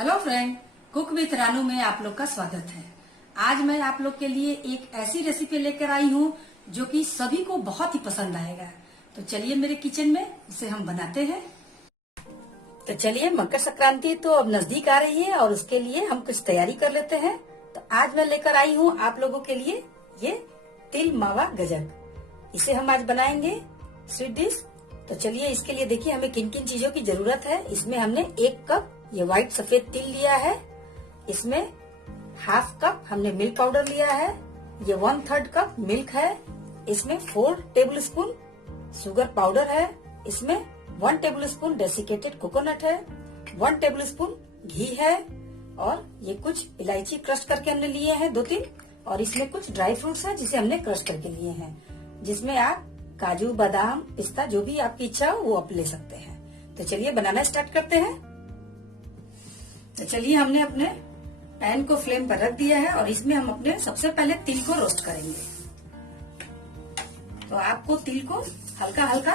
Hello friend, cook with Ranu में आप लोग का स्वागत है। आज मैं आप लोग के लिए एक ऐसी रेसिपी लेकर आई हूँ जो कि सभी को बहुत ही पसंद आएगा। तो चलिए मेरे किचन में इसे हम बनाते हैं। तो चलिए, मकर संक्रांति तो अब नजदीक आ रही है और उसके लिए हम कुछ तैयारी कर लेते हैं। तो आज मैं लेकर आई हूँ आप लोगों के लिए ये तिल मावा गजक। इसे हम आज बनाएंगे स्वीट डिश। तो चलिए, इसके लिए देखिए हमें किन किन चीजों की जरूरत है। इसमें हमने 1 कप ये व्हाइट सफेद तिल लिया है। इसमें ½ कप हमने मिल्क पाउडर लिया है। ये 1/3 कप मिल्क है। इसमें 4 टेबलस्पून शुगर पाउडर है। इसमें 1 टेबलस्पून डेसिकेटेड कोकोनट है। 1 टेबलस्पून घी है। और ये कुछ इलायची क्रश करके हमने लिए हैं 2-3। और इसमें कुछ ड्राई फ्रूट्स है जिसे हमने क्रश करके लिए हैं, जिसमें आप काजू, बादाम, पिस्ता जो भी आपकी इच्छा हो वो आप ले सकते हैं। तो चलिए बनाना स्टार्ट करते हैं। तो चलिए, हमने अपने पैन को फ्लेम पर रख दिया है और इसमें हम अपने सबसे पहले तिल को रोस्ट करेंगे। तो आपको तिल को हल्का हल्का,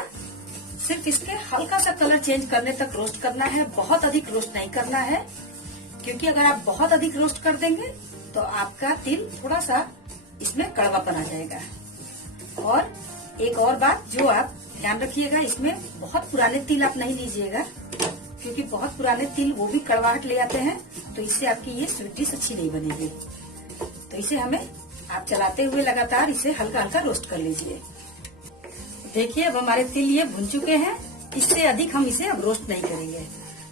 सिर्फ इसके हल्का सा कलर चेंज करने तक रोस्ट करना है। बहुत अधिक रोस्ट नहीं करना है, क्योंकि अगर आप बहुत अधिक रोस्ट कर देंगे तो आपका तिल थोड़ा सा इसमें कड़वापन आ जाएगा। और एक और बात जो आप ध्यान रखिएगा, इसमें बहुत पुराने तिल आप नहीं लीजिएगा, क्योंकि बहुत पुराने तिल वो भी कड़वाहट ले आते हैं। तो इससे आपकी ये स्वीट डिश अच्छी नहीं बनेगी। तो इसे हमें आप चलाते हुए लगातार इसे हल्का हल्का रोस्ट कर लीजिए। देखिए, अब हमारे तिल ये भुन चुके हैं। इससे अधिक हम इसे अब रोस्ट नहीं करेंगे।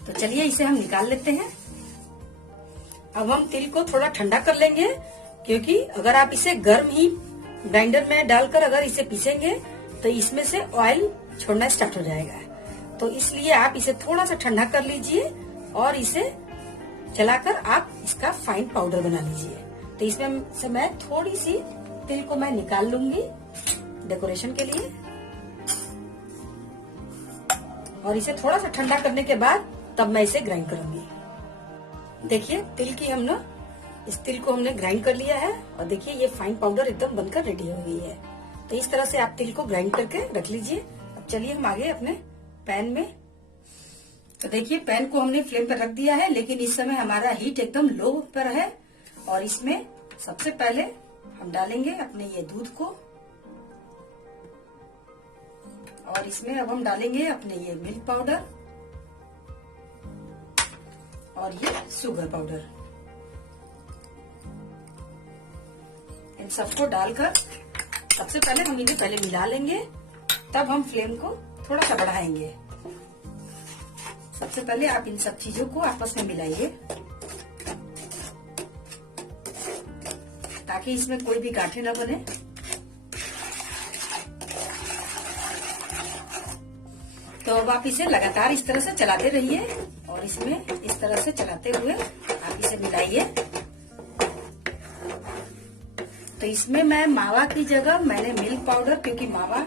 तो चलिए, इसे हम निकाल लेते हैं। अब हम तिल को थोड़ा ठंडा कर लेंगे, क्योंकि अगर आप इसे गर्म ही ग्राइंडर में डालकर अगर इसे पीसेंगे तो इसमें से ऑयल छोड़ना स्टार्ट हो जाएगा। तो इसलिए आप इसे थोड़ा सा ठंडा कर लीजिए और इसे चलाकर आप इसका फाइन पाउडर बना लीजिए। तो इसमें से मैं थोड़ी सी तिल को मैं निकाल लूंगी डेकोरेशन के लिए। और इसे थोड़ा सा ठंडा करने के बाद तब मैं इसे ग्राइंड करूंगी। देखिए, तिल की इस तिल को हमने ग्राइंड कर लिया है और देखिए ये फाइन पाउडर एकदम बनकर रेडी हो गई है। तो इस तरह से आप तिल को ग्राइंड करके रख लीजिए। अब चलिए हम आगे अपने पैन में। तो देखिए, पैन को हमने फ्लेम पर रख दिया है, लेकिन इस समय हमारा हीट एकदम लो पर है। और इसमें सबसे पहले हम डालेंगे अपने ये दूध को। और इसमें अब हम डालेंगे अपने ये मिल्क पाउडर और ये शुगर पाउडर। इन सबको डालकर सबसे पहले हम इन्हें पहले मिला लेंगे, तब हम फ्लेम को थोड़ा सा बढ़ाएंगे। सबसे पहले आप इन सब चीजों को आपस में मिलाइए, ताकि इसमें कोई भी गांठें न बने। तो अब आप इसे लगातार इस तरह से चलाते रहिए और इसमें इस तरह से चलाते हुए आप इसे मिलाइए। तो इसमें मैं मावा की जगह मैंने मिल्क पाउडर, क्योंकि मावा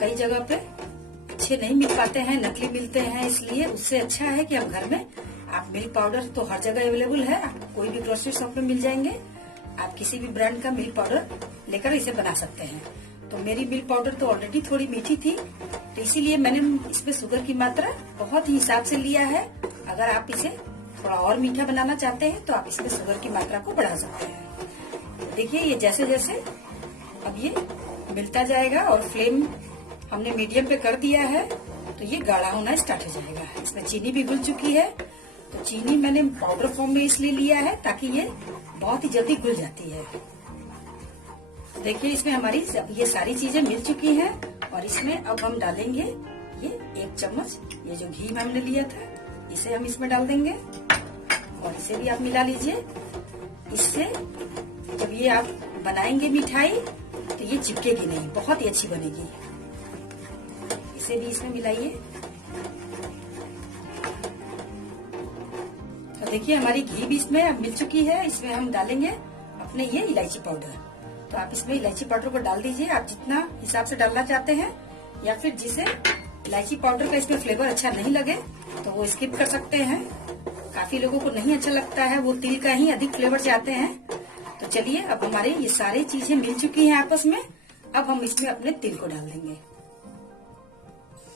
कई जगह पे अच्छे नहीं मिल पाते हैं, नकली मिलते हैं, इसलिए उससे अच्छा है कि अब घर में आप मिल्क पाउडर तो हर जगह अवेलेबल है। आपको कोई भी ग्रोसरी शॉप में मिल जाएंगे। आप किसी भी ब्रांड का मिल्क पाउडर लेकर इसे बना सकते हैं। तो मेरी मिल्क पाउडर तो ऑलरेडी थोड़ी मीठी थी, तो इसीलिए मैंने इसमें शुगर की मात्रा बहुत ही हिसाब से लिया है। अगर आप इसे थोड़ा और मीठा बनाना चाहते हैं तो आप इसमें शुगर की मात्रा को बढ़ा सकते हैं। देखिए, ये जैसे जैसे अब ये मिलता जाएगा और फ्लेम हमने मीडियम पे कर दिया है, तो ये गाढ़ा होना स्टार्ट हो जाएगा। इसमें चीनी भी घुल चुकी है। तो चीनी मैंने पाउडर फॉर्म में इसलिए लिया है ताकि ये बहुत ही जल्दी घुल जाती है। देखिए, इसमें हमारी ये सारी चीजें मिल चुकी हैं। और इसमें अब हम डालेंगे ये 1 चम्मच ये जो घी हमने लिया था, इसे हम इसमें डाल देंगे और इसे भी आप मिला लीजिए। इससे जब ये आप बनाएंगे मिठाई तो ये चिपकेगी नहीं, बहुत ही अच्छी बनेगी। इसे भी इसमें मिलाइए। तो देखिए, हमारी घी भी इसमें अब मिल चुकी है। इसमें हम डालेंगे अपने ये इलायची पाउडर। तो आप इसमें इलायची पाउडर को डाल दीजिए, आप जितना हिसाब से डालना चाहते हैं। या फिर जिसे इलायची पाउडर का इसमें फ्लेवर अच्छा नहीं लगे तो वो स्किप कर सकते हैं। काफी लोगों को नहीं अच्छा लगता है, वो तिल का ही अधिक फ्लेवर चाहते हैं। तो चलिए, अब हमारे ये सारी चीजें मिल चुकी हैं आपस में। अब हम इसमें अपने तिल को डाल देंगे।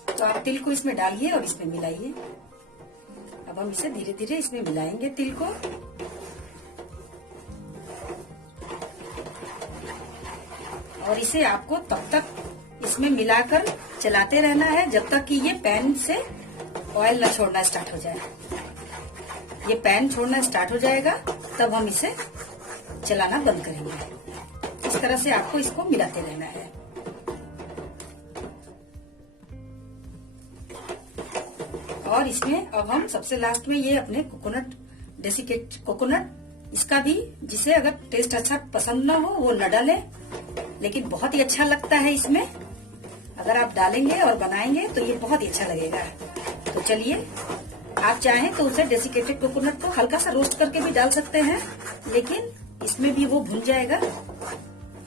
तो आप तिल को इसमें डालिए और इसमें मिलाइए। अब हम इसे धीरे धीरे इसमें मिलाएंगे तिल को। और इसे आपको तब तक इसमें मिलाकर चलाते रहना है जब तक कि ये पैन से ऑयल न छोड़ना स्टार्ट हो जाए। ये पैन छोड़ना स्टार्ट हो जाएगा तब हम इसे चलाना बंद करेंगे। इस तरह से आपको इसको मिलाते रहना है। और इसमें अब हम सबसे लास्ट में ये अपने कोकोनट, डेसिकेट कोकोनट, इसका भी, जिसे अगर टेस्ट अच्छा पसंद ना हो वो न डाले, लेकिन बहुत ही अच्छा लगता है इसमें। अगर आप डालेंगे और बनाएंगे तो ये बहुत ही अच्छा लगेगा। तो चलिए, आप चाहें तो उसे डेसिकेटेड कोकोनट को हल्का सा रोस्ट करके भी डाल सकते हैं, लेकिन इसमें भी वो भुन जाएगा।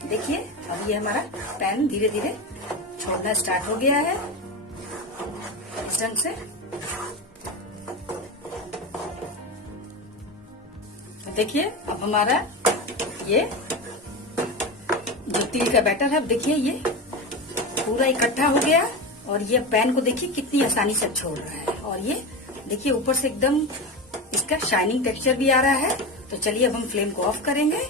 देखिए, अब ये हमारा पैन धीरे धीरे छोड़ना स्टार्ट हो गया है इस ढंग से। देखिए, अब हमारा ये जो तिल का बैटर है, अब देखिए ये पूरा इकट्ठा हो गया और ये पैन को देखिए कितनी आसानी से छोड़ रहा है। और ये देखिए ऊपर से एकदम इसका शाइनिंग टेक्सचर भी आ रहा है। तो चलिए अब हम फ्लेम को ऑफ करेंगे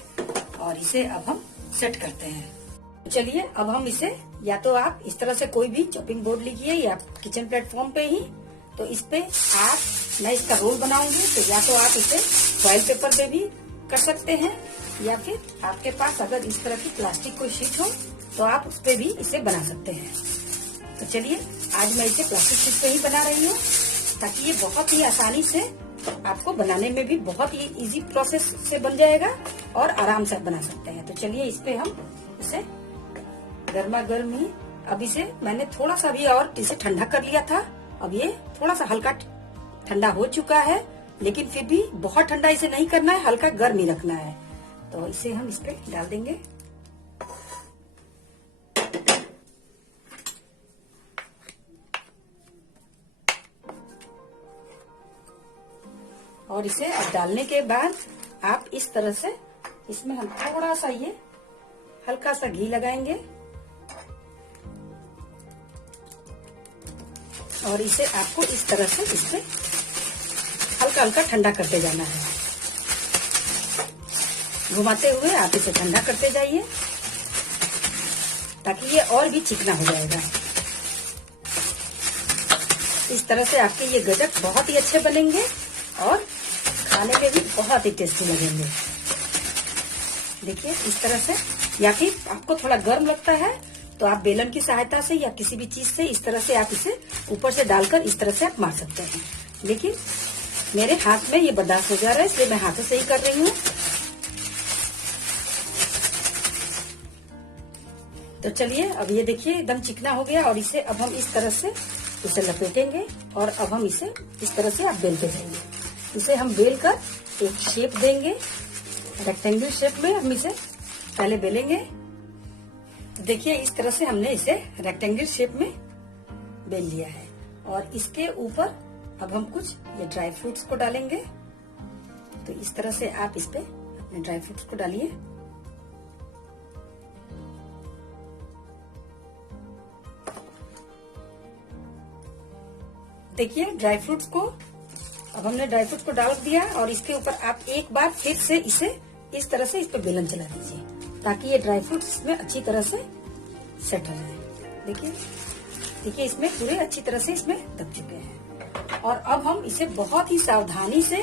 और इसे अब हम सेट करते हैं। चलिए अब हम इसे, या तो आप इस तरह से कोई भी चॉपिंग बोर्ड लीजिए या किचन प्लेटफॉर्म पे ही, तो इस पे आप, मैं इसका रोल बनाऊंगी, तो या तो आप इसे फॉइल पेपर पे भी कर सकते हैं, या फिर आपके पास अगर इस तरह की प्लास्टिक कोई शीट हो तो आप उस पे भी इसे बना सकते हैं। तो चलिए, आज मैं इसे प्लास्टिक शीट पे ही बना रही हूँ, ताकि ये बहुत ही आसानी से आपको बनाने में भी बहुत ही इजी प्रोसेस से बन जाएगा और आराम से बना सकते हैं। तो चलिए, इस पे हम इसे गर्मा गर्म ही, अब इसे मैंने थोड़ा सा भी और इसे ठंडा कर लिया था। अब ये थोड़ा सा हल्का ठंडा हो चुका है, लेकिन फिर भी बहुत ठंडा इसे नहीं करना है, हल्का गर्म ही रखना है। तो इसे हम इस पे डाल देंगे। और इसे अब डालने के बाद आप इस तरह से, इसमें हम थोड़ा सा ये हल्का सा घी लगाएंगे और इसे आपको इस तरह से इससे हल्का हल्का ठंडा करते जाना है। घुमाते हुए आप इसे ठंडा करते जाइए ताकि ये और भी चिकना हो जाएगा। इस तरह से आपके ये गजक बहुत ही अच्छे बनेंगे और खाने में भी बहुत ही टेस्टी लगेंगे। देखिए, इस तरह से, या फिर आपको थोड़ा गर्म लगता है तो आप बेलन की सहायता से या किसी भी चीज से इस तरह से आप इसे ऊपर से डालकर इस तरह से आप मार सकते हैं। लेकिन मेरे हाथ में ये बर्दाश्त हो जा रहा है, इसलिए मैं हाथों से ही कर रही हूँ। तो चलिए, अब ये देखिए एकदम चिकना हो गया और इसे अब हम इस तरह से इसे लपेटेंगे और अब हम इसे इस तरह से आप बेलते जाएंगे। इसे हम बेल कर एक शेप देंगे, रेक्टेंगल शेप में हम इसे पहले बेलेंगे। देखिए, इस तरह से हमने इसे रेक्टेंगल शेप में बेल लिया है और इसके ऊपर अब हम कुछ ये ड्राई फ्रूट्स को डालेंगे। तो इस तरह से आप इस पे अपने ड्राई फ्रूट्स को डालिए। देखिए, ड्राई फ्रूट्स को अब हमने ड्राई फ्रूट को डाल दिया और इसके ऊपर आप एक बार फिर से इसे इस तरह से इस पे बेलन चला दीजिए ताकि ये ड्राई फ्रूट्स इसमें अच्छी तरह से सेट हो जाए। देखिए, देखिए इसमें पूरे अच्छी तरह से इसमें दब चुके हैं। और अब हम इसे बहुत ही सावधानी से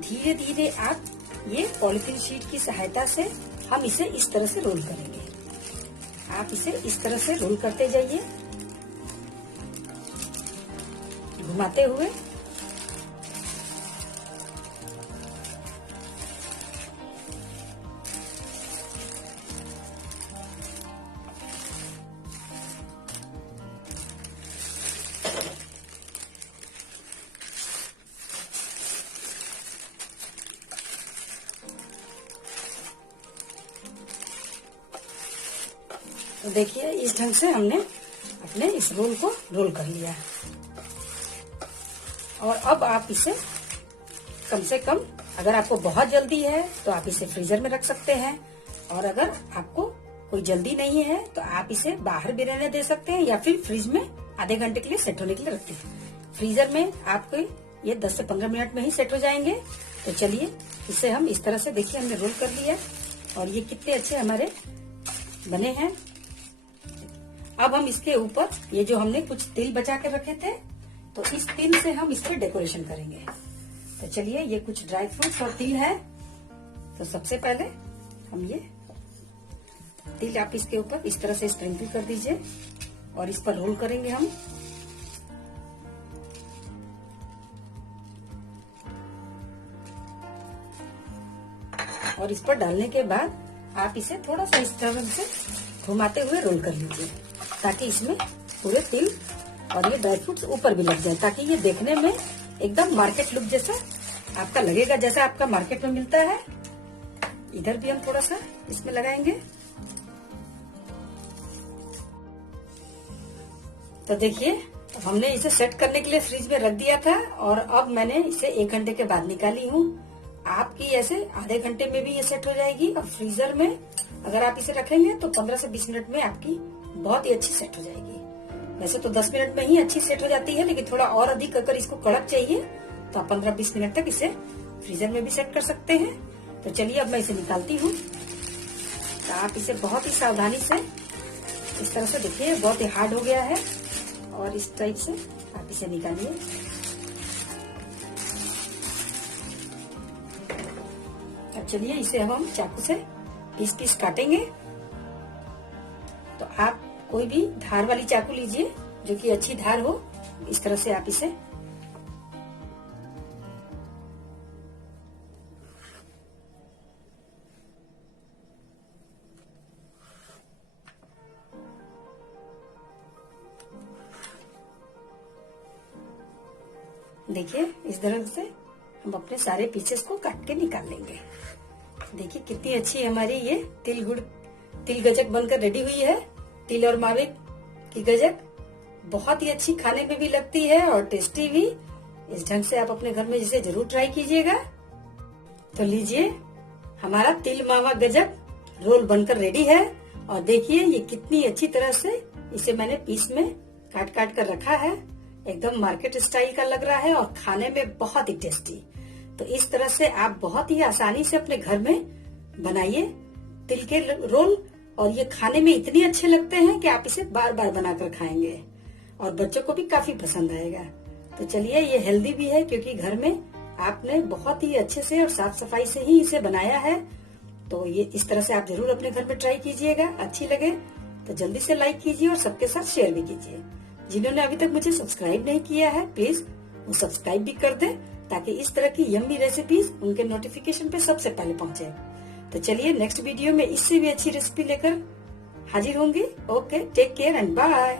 धीरे धीरे आप ये पॉलिथीन शीट की सहायता से हम इसे इस तरह से रोल करेंगे। आप इसे इस तरह से रोल करते जाइए घुमाते हुए। तो देखिए, इस ढंग से हमने अपने इस रोल को रोल कर लिया। और अब आप इसे कम से कम, अगर आपको बहुत जल्दी है तो आप इसे फ्रीजर में रख सकते हैं, और अगर आपको कोई जल्दी नहीं है तो आप इसे बाहर भी रहने दे सकते हैं या फिर फ्रिज में आधे घंटे के लिए सेट होने के लिए रखते हैं। फ्रीजर में आपको ये 10 से 15 मिनट में ही सेट हो जाएंगे। तो चलिए इसे हम इस तरह से, देखिए हमने रोल कर लिया और ये कितने अच्छे हमारे बने हैं। अब हम इसके ऊपर ये जो हमने कुछ तिल बचा के रखे थे, तो इस तिल से हम इस पर डेकोरेशन करेंगे। तो चलिए, ये कुछ ड्राई फ्रूट्स और तिल है। तो सबसे पहले हम ये तिल आप इसके ऊपर इस तरह से स्प्रिंकल कर दीजिए और इस पर रोल करेंगे हम। और इस पर डालने के बाद आप इसे थोड़ा सा इस तरह से घुमाते हुए रोल कर लीजिए, ताकि इसमें पूरे तिल और ये ड्राई फ्रूट्स ऊपर भी लग जाए, ताकि ये देखने में एकदम मार्केट लुक जैसा आपका लगेगा, जैसा आपका मार्केट में मिलता है। इधर भी हम थोड़ा सा इसमें लगाएंगे। तो देखिए, हमने इसे सेट करने के लिए फ्रिज में रख दिया था और अब मैंने इसे 1 घंटे के बाद निकाली हूँ। आपकी ऐसे आधे घंटे में भी ये सेट हो जाएगी और फ्रीजर में अगर आप इसे रखेंगे तो 15 से 20 मिनट में आपकी बहुत ही अच्छी सेट हो जाएगी। वैसे तो 10 मिनट में ही अच्छी सेट हो जाती है, लेकिन थोड़ा और अधिक अगर इसको कड़क चाहिए तो आप 15-20 मिनट तक इसे फ्रीजर में भी सेट कर सकते हैं। तो चलिए अब मैं इसे निकालती हूँ। तो आप इसे बहुत ही सावधानी से इस तरह से, देखिए बहुत ही हार्ड हो गया है और इस टाइप से आप इसे निकालिए। अब चलिए इसे हम चाकू से पीस काटेंगे। तो आप कोई भी धार वाली चाकू लीजिए जो कि अच्छी धार हो। इस तरह से आप इसे देखिए, इस तरह से हम अपने सारे पीसेस को काट के निकाल लेंगे। देखिए कितनी अच्छी हमारी ये तिल गजक बनकर रेडी हुई है। तिल और मावे की गजक बहुत ही अच्छी खाने में भी लगती है और टेस्टी भी। इस ढंग से आप अपने घर में इसे जरूर ट्राई कीजिएगा। तो लीजिए, हमारा तिल मावा गजक रोल बनकर रेडी है। और देखिए ये कितनी अच्छी तरह से इसे मैंने पीस में काट कर रखा है। एकदम मार्केट स्टाइल का लग रहा है और खाने में बहुत ही टेस्टी। तो इस तरह से आप बहुत ही आसानी से अपने घर में बनाइए तिल के रोल, और ये खाने में इतने अच्छे लगते हैं कि आप इसे बार बार बनाकर खाएंगे और बच्चों को भी काफी पसंद आएगा। तो चलिए, ये हेल्दी भी है क्योंकि घर में आपने बहुत ही अच्छे से और साफ सफाई से ही इसे बनाया है। तो ये इस तरह से आप जरूर अपने घर में ट्राई कीजिएगा। अच्छी लगे तो जल्दी से लाइक कीजिए और सबके साथ शेयर भी कीजिए। जिन्होंने अभी तक मुझे सब्सक्राइब नहीं किया है, प्लीज वो सब्सक्राइब भी कर दे, ताकि इस तरह की यम्मी रेसिपीज उनके नोटिफिकेशन पे सबसे पहले पहुंचे। तो चलिए, नेक्स्ट वीडियो में इससे भी अच्छी रेसिपी लेकर हाजिर होंगी। Okay, take care and bye.